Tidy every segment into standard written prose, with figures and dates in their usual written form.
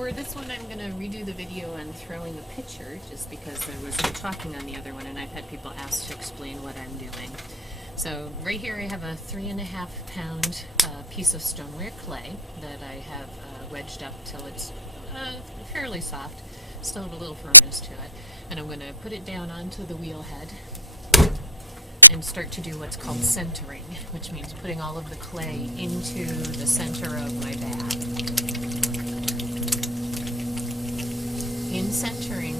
For this one, I'm going to redo the video on throwing a pitcher, just because I was talking on the other one and I've had people ask to explain what I'm doing. So right here I have a 3.5 pound piece of stoneware clay that I have wedged up till it's fairly soft, still have a little firmness to it, and I'm going to put it down onto the wheel head and start to do what's called centering, which means putting all of the clay into the center of my bat. In centering,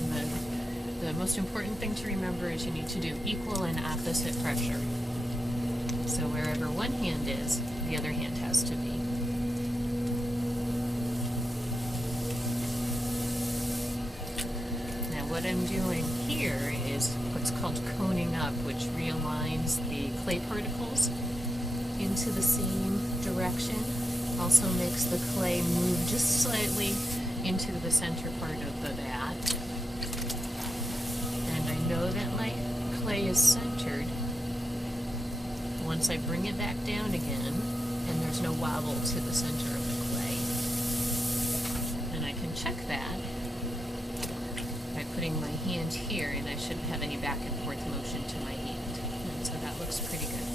the most important thing to remember is you need to do equal and opposite pressure. So wherever one hand is, the other hand has to be. Now what I'm doing here is what's called coning up, which realigns the clay particles into the same direction. Also makes the clay move just slightly into the center part of the bat. And I know that my clay is centered once I bring it back down again and there's no wobble to the center of the clay. And I can check that by putting my hand here, and I shouldn't have any back and forth motion to my hand. And so that looks pretty good.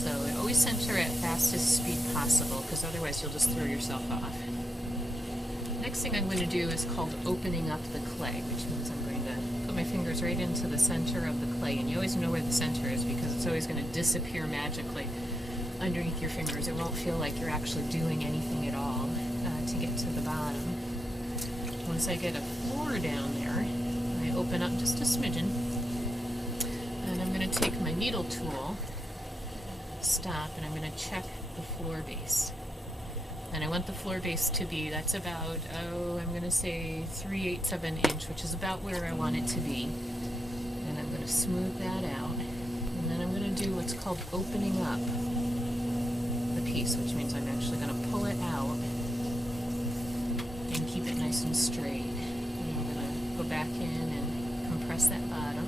So always center at fastest speed possible, because otherwise you'll just throw yourself off. Next thing I'm going to do is called opening up the clay, which means I'm going to put my fingers right into the center of the clay, and you always know where the center is because it's always going to disappear magically underneath your fingers. It won't feel like you're actually doing anything at all to get to the bottom. Once I get a floor down there, I open up just a smidgen, and I'm going to take my needle tool, stop, and I'm going to check the floor base. And I want the floor base to be, that's about, I'm going to say 3/8 of an inch, which is about where I want it to be. And I'm going to smooth that out. And then I'm going to do what's called opening up the piece, which means I'm actually going to pull it out and keep it nice and straight. And I'm going to go back in and compress that bottom,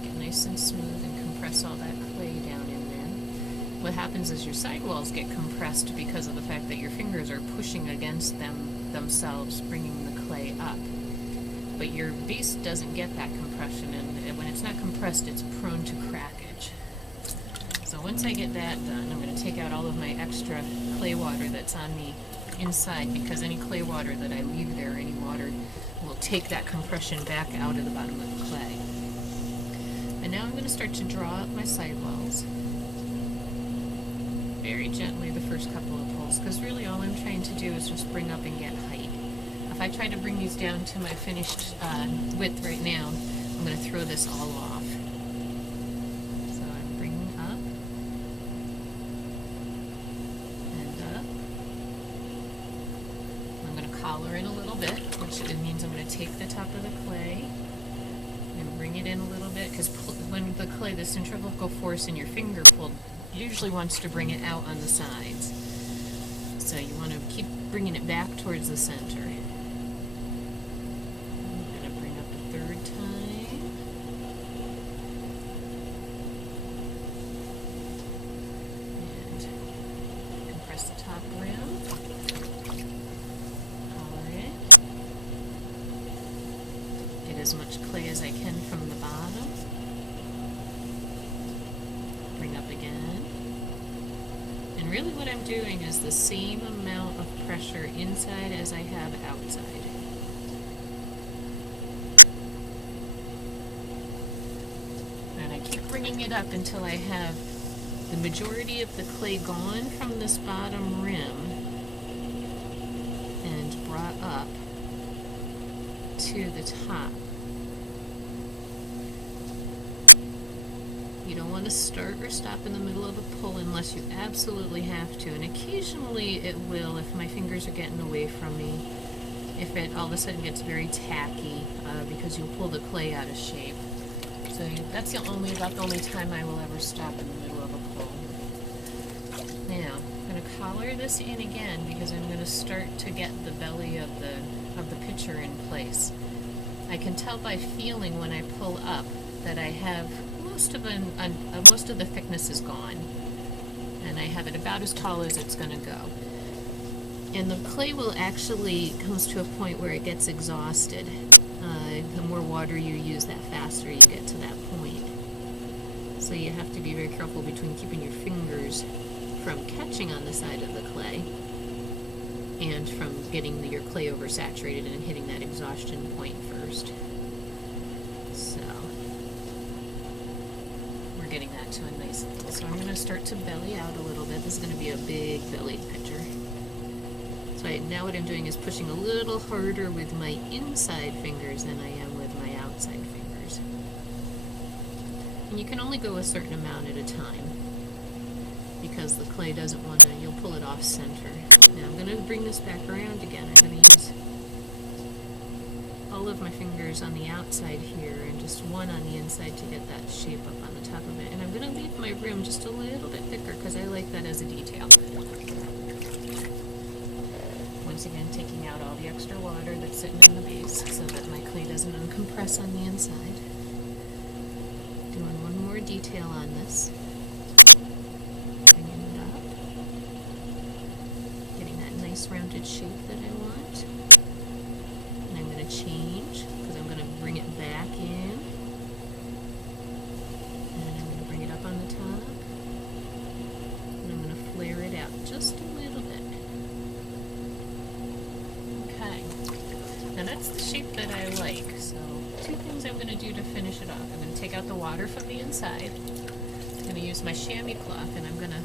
make it nice and smooth, and compress all that clay down in there. What happens is your sidewalls get compressed because of the fact that your fingers are pushing against themselves, bringing the clay up. But your base doesn't get that compression, and when it's not compressed, it's prone to crackage. So once I get that done, I'm going to take out all of my extra clay water that's on the inside, because any clay water that I leave there, any water, will take that compression back out of the bottom of the clay. And now I'm going to start to draw up my sidewalls very gently the first couple of pulls, because really all I'm trying to do is just bring up and get height. If I try to bring these down to my finished width right now, I'm going to throw this all off. So I'm bringing up and up. I'm going to collar in a little bit, which means I'm going to take the top of the clay and bring it in a little bit, because when the clay, the centrifugal force in your finger pulled, usually wants to bring it out on the sides. So you want to keep bringing it back towards the center. I'm going to bring up a third time. And compress the top rim. Collar it. Get as much clay as I can from the bottom. Bring up again. And really what I'm doing is the same amount of pressure inside as I have outside. And I keep bringing it up until I have the majority of the clay gone from this bottom rim and brought up to the top. You don't want to start or stop in the middle of a pull unless you absolutely have to, and occasionally it will if my fingers are getting away from me, if it all of a sudden gets very tacky because you pull the clay out of shape. So that's about the only time I will ever stop in the middle of a pull. Now, I'm going to collar this in again because I'm going to start to get the belly of the pitcher in place. I can tell by feeling when I pull up that I have most of the thickness is gone, and I have it about as tall as it's going to go. And the clay will actually comes to a point where it gets exhausted. The more water you use, that faster you get to that point. So you have to be very careful between keeping your fingers from catching on the side of the clay and from getting your clay oversaturated and hitting that exhaustion point first. So we're getting that to a nice level. So I'm going to start to belly out a little bit. This is going to be a big bellied picture. So now what I'm doing is pushing a little harder with my inside fingers than I am with my outside fingers. And you can only go a certain amount at a time because the clay doesn't want to, you'll pull it off center. Now I'm going to bring this back around again. I'm going to use all of my fingers on the outside here and just one on the inside to get that shape up on the top of it. And I'm going to leave my rim just a little bit thicker because I like that as a detail. Once again, taking out all the extra water that's sitting in the base so that my clay doesn't uncompress on the inside. Doing one more detail on this. Bringing it up. Getting that nice rounded shape that I want. And I'm going to change because I'm going to bring it back in. And I'm going to bring it up on the top. And I'm going to flare it out just a little bit. Now that's the shape that I like, so two things I'm going to do to finish it off. I'm going to take out the water from the inside. I'm going to use my chamois cloth and I'm going to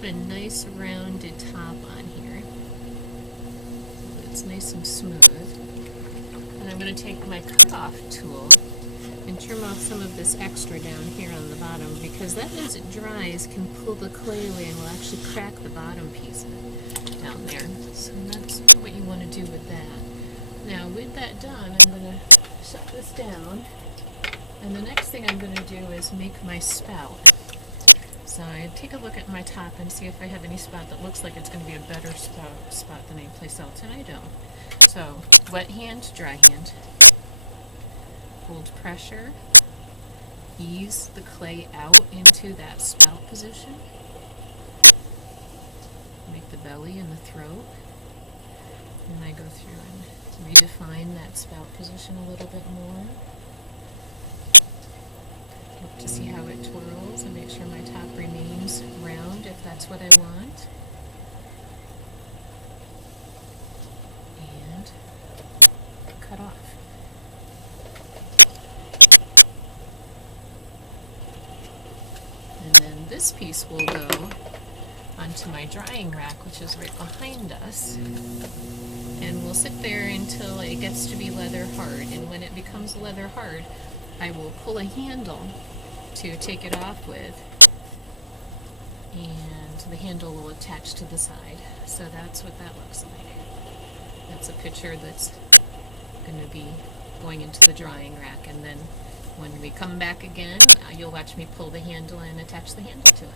put a nice rounded top on here so that it's nice and smooth. And I'm going to take my cut-off tool and trim off some of this extra down here on the bottom because that, as it dries, can pull the clay away and will actually crack the bottom piece down there. So that's what you want to do with that. Now with that done, I'm going to shut this down, and the next thing I'm going to do is make my spout. So I take a look at my top and see if I have any spot that looks like it's going to be a better spot than any place else, and I don't. So wet hand, dry hand, hold pressure, ease the clay out into that spout position, make the belly and the throat, and I go through and redefine that spout position a little bit more. Look to see how it twirls and make sure my top remains round if that's what I want. And cut off. And then this piece will go onto my drying rack, which is right behind us. And we'll sit there until it gets to be leather hard. And when it becomes leather hard, I will pull a handle to take it off with. And the handle will attach to the side. So that's what that looks like. That's a picture that's going to be going into the drying rack. And then when we come back again, you'll watch me pull the handle and attach the handle to it.